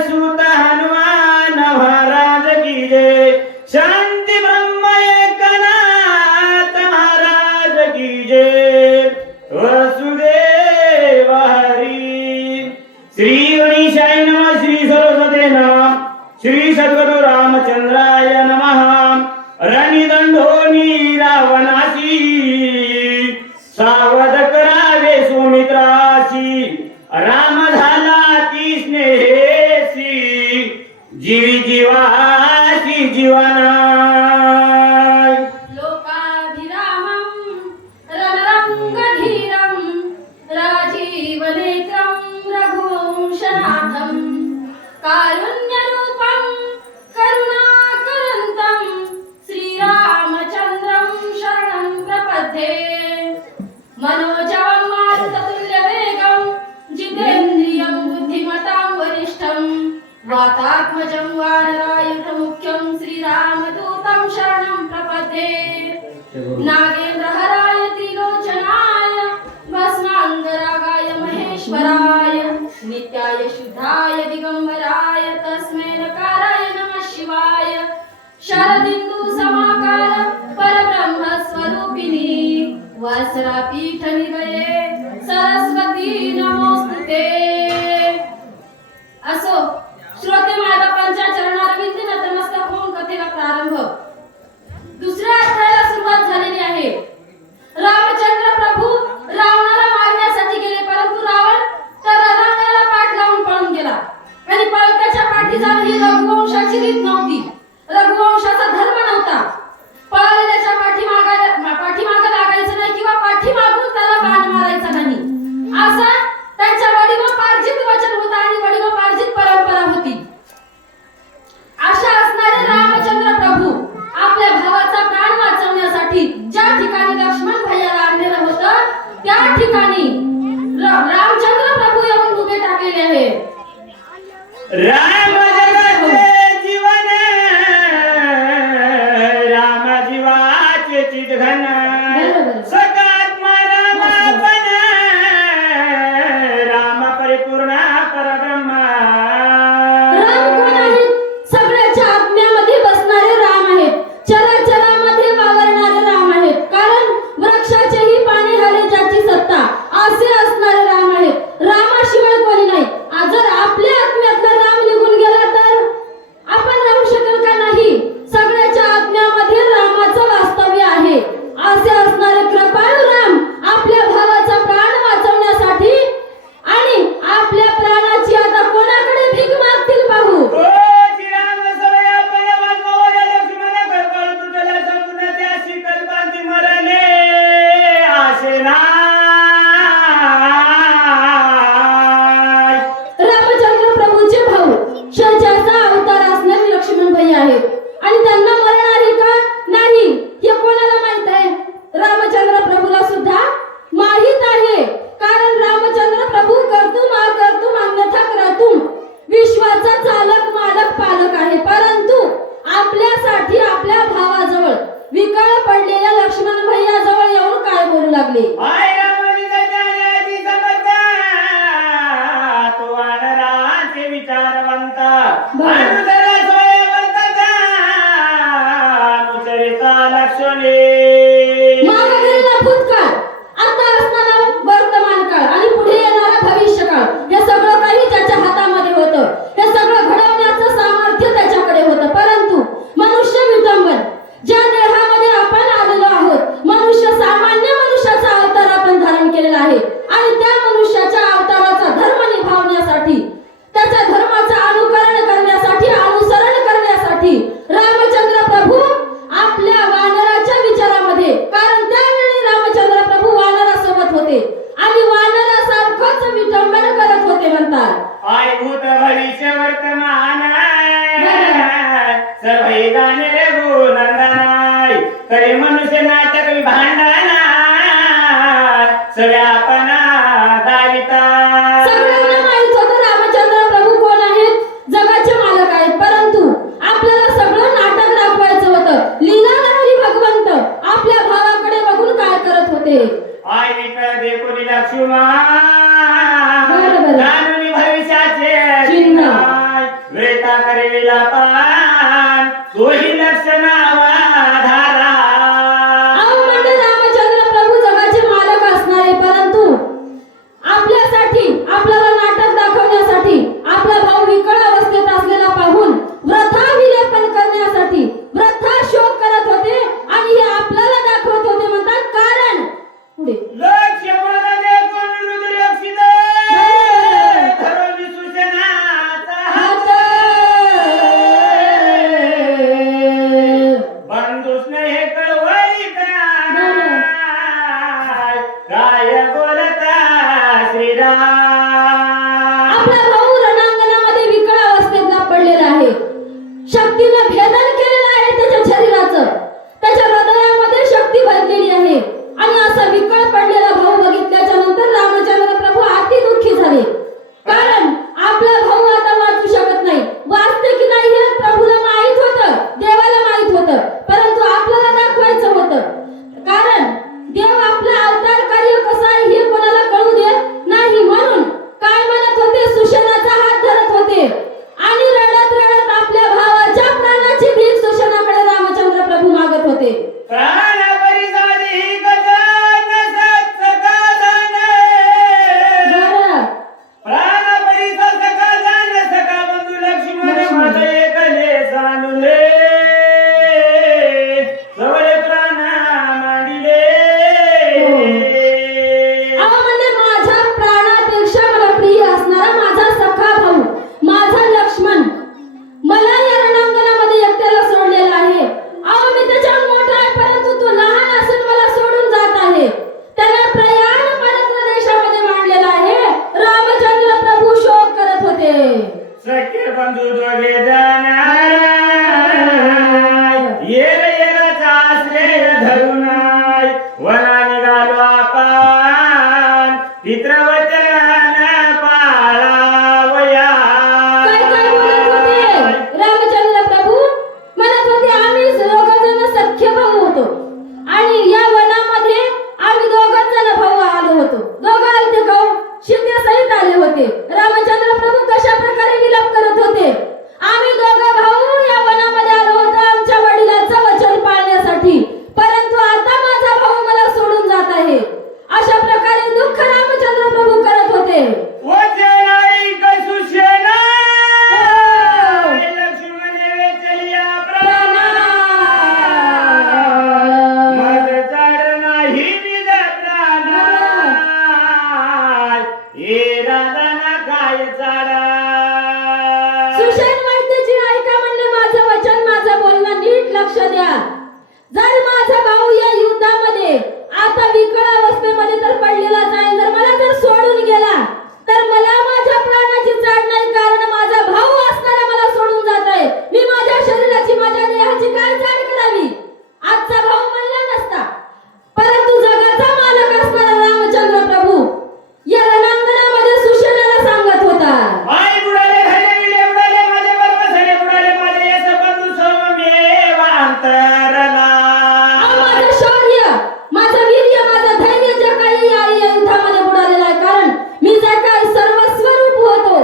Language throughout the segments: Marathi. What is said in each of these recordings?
सुत हनुमान महाराज की जय। शांती ब्रह्म एकनाथ महाराज की जय। वसुदेव हरी। श्री गणेशाय नमः। श्री सरस्वती नमः। श्री सद्गुरु रामचंद्राय नमः। रणिदंडोनी रावणासी सावध करावे सुमित्रासी। राम झाला ती स्नेहेसी जीवी जीवासी जीवना। लोकाभिरामं रणरंगधीरं राजीवनेत्रं रघुवंशनाथं कारुण्यरूपं करुणाकरन्तं श्रीरामचन्द्रं शरणं प्रपद्ये। मनोजवं मारुततुल्यवेगं जितेन्द्रियं बुद्धिमतां वरिष्ठं वातात्मजं वानरायुधमुख्यं श्रीरामदूतं शरणं प्रपद्ये। नागेन्द्रहराय त्रिलोचनाय भस्माङ्गरागाय महेश्वराय नित्याय शुद्धाय दिगंबराय तस्मै नकाराय नमः शिवाय। शरदिन्दु समाकार परब्रह्मस्वरूपिणी वस्त्रपीठ निलये सरस्वती नमोस्तुते। असो श्रोते मायबापांच्या चरणारविंदी नतमस्तक होऊन कथेला प्रारंभ। दुसऱ्या अध्यायाला सुरुवात झालेली आहे। रामचंद्र प्रभू रावणाला मारण्यासाठी गेले, परंतु रावण त्या रणांगणाला पाठ लावून पळून गेला आणि पळत्याच्या पाठी जाऊन ही रघुवंशाची रीत नव्हती, रघुवंशाचा धर्म नव्हता। पळालेल्याच्या पाठीमागे लागायचं नाही किंवा पाठीमागून त्याला बाण मारायचा नाही, असा त्यांच्या वडिलोपार्जित वचन होता आणि वडिलोपार्जित परंपरा होती। अशा असणारे रामचंद्र प्रभू आपल्या भावाचा प्राण वाचवण्यासाठी ज्या ठिकाणी लक्ष्मण भैयाला आणलेलं होतं त्या ठिकाणी रामचंद्र प्रभू येऊन उभे टाकलेले आहे। राम जगते जीवन राम जीवाचे चितघन सकात्मा रामापन राम परिपूर्ण परब्रह्म। राम कोण आहेत? सगळ्याच्या आत्म्यामध्ये बसणारे राम आहेत, चराचरामध्ये वावरणारे राम आहेत, कारण वृक्षाचेही पाणी हरे ज्याची सत्ता असे असणारे राम आहेत। रामाशिवाय कोणी नाही। जर आपल्या आत्म्यातला राम निघून गेला तर आपण राहू शकेल का? नाही। सगळ्याच्या आत्म्यामध्ये रामाचं वास्तव्य आहे। असे असणारे कृपाळू राम आपल्या भावाचा प्राण वाचवण्यासाठी आणि आपल्या प्राणाची आता कोणाकडे भीक मागतील पाहू। रामचंद्र प्रभूचे भाऊ शंचाचा अवतार असणारे लक्ष्मण भैया आहेत आणि त्यांना मरण आहे का नाही हे कोणाला माहित आहे? रामचंद्र प्रभूला सुद्धा माहित आहे, कारण रामचंद्र प्रभू कर्तुम अकर्तुम अन्यथा क्रतुम विश्वाचा चालक मालक पालक आहे। परंतु आपल्यासाठी आपल्या भावाजवळ विकळ पडलेल्या लक्ष्मण भैया जवळ येऊन काय बोलू लागले? मागे गेलेला भूतकाळ, आता असणारा वर्तमान काळ आणि पुढे येणारा भविष्य काळ हे सगळं काही त्याच्या हातामध्ये होतं। हे सगळं घडवण्याचं सामर्थ्य त्याच्याकडे होतं, परंतु मनुष्य विटंबन ज्या देहामध्ये आपण आलेलो आहोत, मनुष्य सामान्य मनुष्याचा अवतार आपण धारण केलेला आहे आणि त्या मनुष्याच्या अवताराचा धर्म निभावण्यासाठी, त्याच्या धर्माचं अनुकरण करण्यासाठी, अनुसरण करण्यासाठी रामचंद्र प्रभू आपल्या वानराच्या विचारामध्ये, कारण त्यावेळी रामचंद्र प्रभू वानरासोबत होते आणि वानरासारखंच विटंबन करत होते म्हणतात। आय भूत भविष्य वर्तमान सर्वै जाणे रघुनंदनाय। तरी मनुष्य नाटक विभांडना सव्यापना दाविता। सगळ्यांना माहित होतं रामचंद्र प्रभू कोण आहेत, जगाचे मालक आहेत, परंतु आपल्याला सगळं नाटक दाखवायचं होतं। लीलाधारी भगवंत आपल्या भावाकडे बघून काय करत होते? आय विकळ देखुनी लक्ष्मण बरोबर जाणून भविष्याचे चिन्ह। करेला पान तोही लक्षणावा धारा. अहो म्हणजे रामचंद्र प्रभू जगाचे मालक असणारे, परंतु आपल्यासाठी, आपल्याला नाटक दाखवण्यासाठी, आपला भाऊ विकळ अवस्थेत असलेला पाहून व्रथा विलेपन करण्यासाठी व्रथा शोक करत होते आणि हे आपल्याला दाखवत होते. म्हणतात कारण पुढे लक्ष्मणाने कोण रुद्रक्षित धरून सुशनाचा हात. बंधुसने हे कळवळी काय बोलता श्रीराम. आपला भाऊ रणांगणामध्ये विकळ अवस्थेत पडलेला आहे. शक्तीनं भेदन केलेलं आहे त्याच्या शरीराचं, त्याच्या हृदयामध्ये शक्ती भरलेली आहे. आणि असा विकळ पडलेला भाऊ बघितल्याच्या नंतर रामचंद्र प्रभू अति दुःखी झाले. कारण आपला भाऊ आता वाचू शकत नाही. वाचते की नाही हे प्रभूला माहित होतं, देवाला माहित होतं, परंतु आपल्याला दाखवायचं होतं. कारण देव आपला अवतार कार्य कसं आहे हे कोणाला कळू देत नाही. म्हणून काय म्हणत होते, सुशेनाचा हात धरत होते आणि रडत रडत आपल्या भावाच्या प्राणाची भीक सुशेनाकडे रामचंद्र प्रभू मागत होते. प्राण परिसादी गजान सत्सकादान. बरं. प्राण परिसा सकादान सका बंधू लक्ष्मण माझे एकले सानुले. सवळे प्राण मांडिले. अहो म्हणजे माझ्या प्राणापेक्षा मला प्रिय असणारा माझा सखा भाऊ, माझा लक्ष्मण मला या रणांगणामध्ये एकट्याला सोडलेला आहे. अहो मी त्याच्यावर मोठा आहे, परंतु तो लहान असून मला सोडून जात आहे. त्याला प्रयाण परदेशामध्ये मांडलेला आहे. रामचंद्र प्रभू शोक करत होते. सखे बंधू दोघे जाणार येर येराचा आश्रय धरून वना निघालो आपण पितृवचन पाळावया. काय बोलत होते रामचंद्र प्रभू? म्हणत होते आम्ही दोघजण सख्य भाऊ होतो आणि या वनामध्ये आम्ही दोघजण भाऊ आलो होतो. दोघं आलते भाऊ शिंदे सहित आले होते. रामचंद्र प्रभू कशा प्रकारे विलाप करत होते, आम्ही दोघं भाऊ या वनामध्ये आलो होतो आमच्या वडिलांचं वचन पाळण्यासाठी, परंतु आता माझा भाऊ मला सोडून जात आहे. अशा प्रकारे दुःख रामचंद्र प्रभू करत होते. वचन ऐक सुशेना लक्ष्मणे वेचलिया प्राण. मज चढ नाही विज प्राण. हे राजाना काय चाडा. सुशेन वैद्यजी ऐका म्हणले माझं वचन, माझं बोलणं नीट लक्ष द्या. जर माझा भाऊ या युद्धामध्ये आता विकळ अवस्थेमध्ये तर पडलेला जाईल, जर मला जर सोडून गेला तर मला माझ्या प्राणाची चाड नाही. कारण माझा भाऊ असणारा मला सोडून जात आहे. मी माझ्या शरीराची, माझ्या देहाची काय चाड करावी? आजचा भाऊ म्हणला नसता, परंतु जगाचा मालक असणारा रामचंद्र प्रभू या रणांगणामध्ये सुशेनाला सांगत होता. पाय बुडाले घाले विले बुडाले माझे बरबसले बुडाले माझे यश बंधू सोममेव अंतरला. माझं शौर्य, माझं वीर्य, माझं धैर्य जे काही या युद्धामध्ये बुडालेलं आहे. कारण मी जे काही सर्वस्वरूप होतो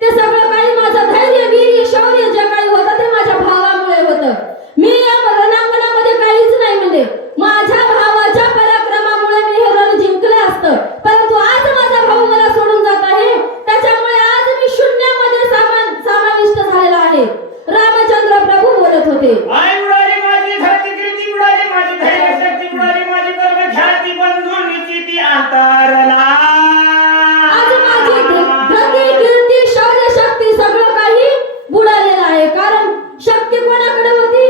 ते सगळं काही माझं धैर्य, वीर्य, शौर्य जे काही होतं ते माझ्या भावामुळे होतं. मी या रणांगणामध्ये काहीच नाही म्हणजे माझ्या भावाच्या पराक्रमामुळे मी हे रण जिंकले असतं, परंतु आज माझा भाऊ मला सोडून जात आहे. त्याच्यामुळे आज मी शून्यामध्ये समाविष्ट झालेला आहे. रामचंद्र प्रभू बोलत होते. पाय बुडाले माझी धरती कीर्ती बुडाली माझी धैर्य शक्ती बुडाली माझी कर्म ख्याती बंधू निश्चिती अंतरला. आज माझी धरती, कीर्ती, शौर्य, शक्ती सगळं काही बुडालेलं आहे. कारण शक्ती कोणाकडे होती?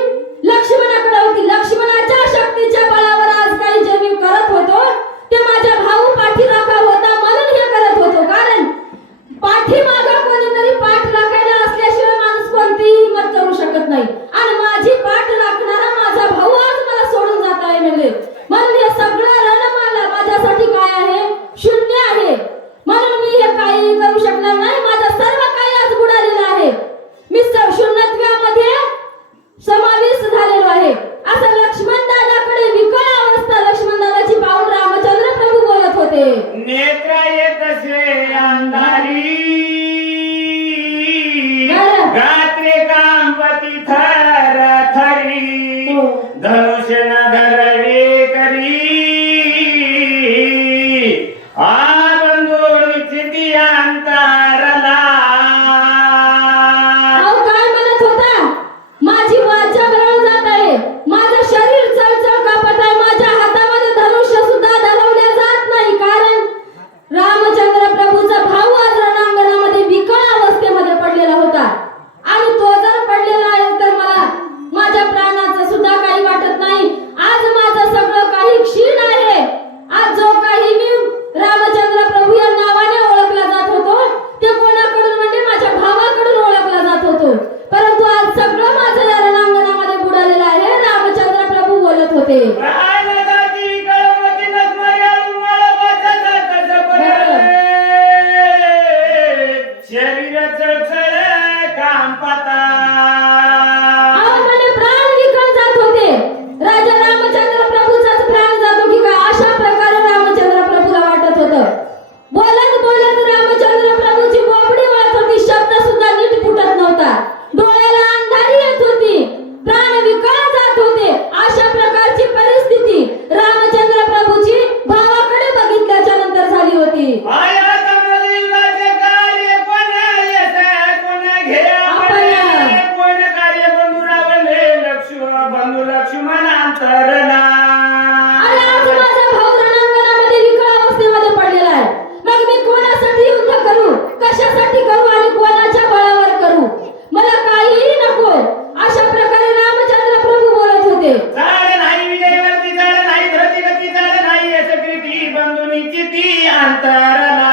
लक्ष्मणाकडे होती. लक्ष्मणाच्या शक्तीच्या बळावर आज काही जे मी करत होतो ते माझ्या भाऊ पाठीराखा होता म्हणून हे करत होतो. कारण पाठीमागं कोणीतरी पाठ राखायला असल्याशिवाय माणूस कोणतीही हिंमत करू शकत नाही. आणि माझी पाठ राखणारा माझा भाऊ आज मला सोडून जात आहे म्हणजे म्हणून हे सगळं रणमाला माझ्यासाठी काय आहे? शून्य आहे. म्हणून मी हे काही करू शकणार नाही. माझं सर्व काही आज बुडालेलं आहे. मी शून्यत्वामध्ये समाविष्ट झालेलो आहे. असं लक्ष्मण दादाकडे विकळ अवस्था लक्ष्मण दादाची पाहून रामचंद्र प्रभू बोलत होते. नेत्र येत से अंधारी बरं. गात कापी थर थरी धनुष न धरवे करी आ बंधू निश्चिती अंतरला. अहो काय म्हणत होता? माझी वाचा गळून जात आहे, माझं शरीर चळचळ कापत आहे, माझ्या हातामध्ये धनुष्य सुद्धा धरवले जात नाही. कारण रामचंद्र प्रभूचा भाऊ आज रणांगणामध्ये विकळ अवस्थेमध्ये पडलेला होता आणि तो जर पडलेला आहे तर मला माझ्या प्राणाचं सुद्धा काही वाटत नाही. आज माझं सगळं काही क्षीण आहे. आज जो काही मी रामचंद्र प्रभू या नावाने ओळखला जात होतो ते कोणाकडून म्हणजे माझ्या भावाकडून ओळखला जात होतो. परंतु आज सगळं माझं या रणांगणामध्ये बुडालेलं आहे. रामचंद्र प्रभू बोलत होते. शरीर चळचळ काम पाता. मला प्राण विकळ जात होते. राजा रामचंद्र प्रभूचाच प्राण जातो की काय अशा प्रकारे रामचंद्र प्रभूला वाटत होतं. बोलत बोलत रामचंद्र प्रभूची बोबडी वळत होती, शब्द सुद्धा नीट फुटत नव्हता, डोळ्याला अंधारी येत होती, प्राण विकळ जात होते. अशा प्रकारची परिस्थिती रामचंद्र प्रभूची भावाकडे बघितल्याच्या नंतर झाली होती. बंधू लक्ष्मण अंतरला. आणि आज माझा भाऊ रणांगणामध्ये विकळ अवस्थेमध्ये पडलेला आहे. मग मी कोणासाठी युद्ध करू, कशासाठी करू आणि कोणाच्या बळावर करू? मला काहीही नको. अशा प्रकारे रामचंद्र प्रभू बोलत होते. झाड नाही विजयवरती, झाड नाही धरतीगती, झाड नाही यश कीर्ती, बंधू निश्चिती अंतरला.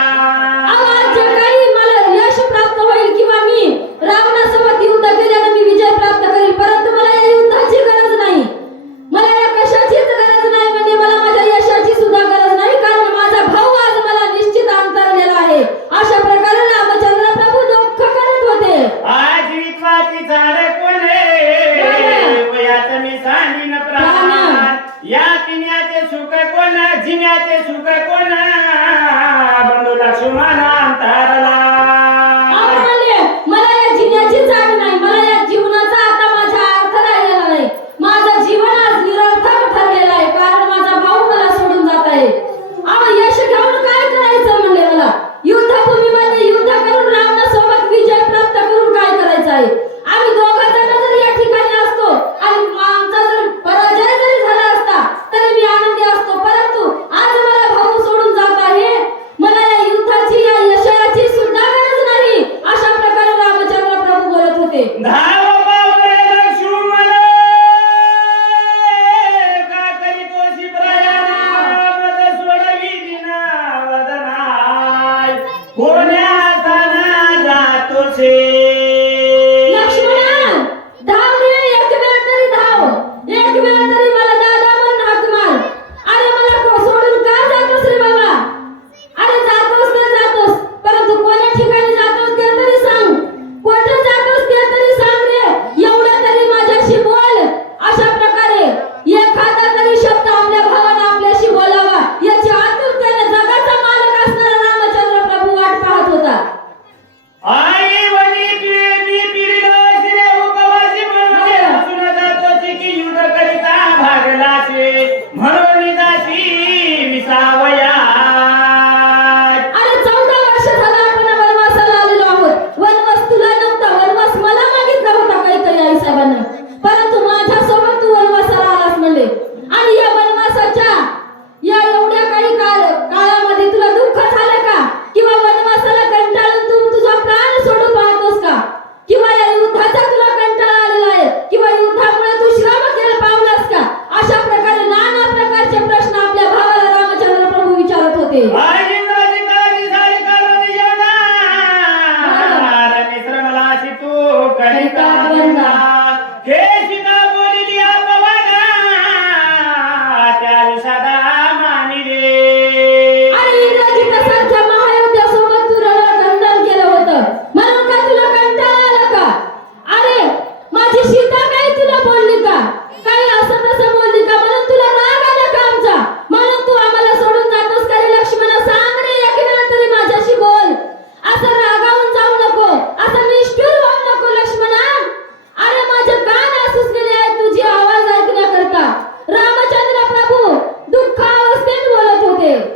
आज जे काही मला यश प्राप्त होईल किंवा मी रावणासोबत युद्ध केल्याने मी विजय प्राप्त करेल, परंतु मला या युद्धाची गरज नाही. मला या कशाचीच गरज नाही, म्हणजे मला माझ्या यशाची सुद्धा गरज नाही, कारण माझा भाऊ आज मला निश्चित अंतरलेला आहे. अशा प्रकारे रामचंद्र प्रभू दुःख करत होते. आज विश्वाची झाड कोणे वयात मी सांगीन प्राण. या पिण्याचे सुख कोण, जिण्याचे सुख कोण, बंधू लक्ष्मण अंतरला. मला या जिण्याची जाण नाही, मला या जीवनाचा आता माझा अर्थ राहिलेला नाही. माझं जीवन आज निरर्थक ठरलेलं आहे, कारण माझा भाऊ मला सोडून जात आहे. यश घेऊन काय करायचं म्हणले मला? युद्धभूमीमध्ये युद्ध करून रावणासोबत विजय प्राप्त करून काय करायचं आहे? आम्ही दोघं जण जर या ठिकाणी असतो आणि आमचा जर पराजय जरी झाला असता तरी मी आनंदी असतो, परंतु आज मला भाऊ सोडून जात आहे. मला या युद्धाची, या यशाची सुद्धा गरज नाही. अशा प्रकारे रामचंद्र प्रभू बोलत होते. धाव बावरे लक्ष्मण का करीतोसी प्रयाण, मज सोडवी दिना वदनाय, कोण्याsana जातोसे. लक्ष्मण धाव रे, एक वेळ तरी धाव, एक वेळ तरी मला दादा म्हणून हाक मार. अरे मला सोडून का जातोस रे बाबा? अरे जातोस तर जातोस, परंतु कोण्या ठिकाणी जातोस ते तरी सांग. कुठे जातोस ते तरी सांग रे.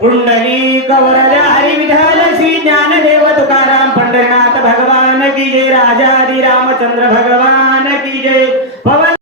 पुंडलिक वरद हरी विठ्ठल श्री ज्ञानदेव तुकाराम पंढरीनाथ भगवान की जय राजादी रामचंद्र भगवान की जय